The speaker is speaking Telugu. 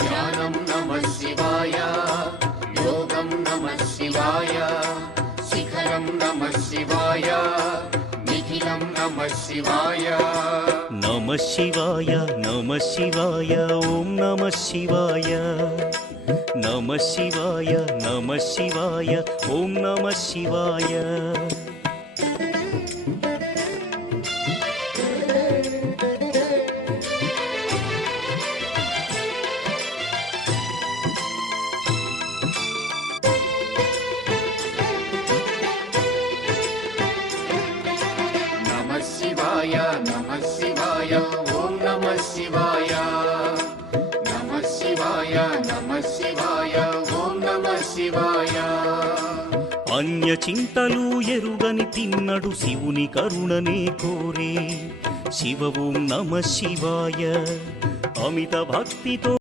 ధ్యానం నమః శివాయ, యోగం నమః శివాయ, శిఖరం నమః శివాయ, నిఖిలం నమః శివాయ. నమః శివాయ నమః శివాయ ఓం నమః శివాయ. నమః శివాయ నమః శివాయ ఓం నమః శివాయ. నమః శివాయ నమః శివాయ ఓం నమః శివాయ. నమః శివాయ నమః శివాయ ఓం నమః శివాయ. అన్య చింతలు ఎరుగని తిన్నడు శివుని కరుణనే కోరే. శివ ఓం నమః శివాయ. అమిత భక్తితో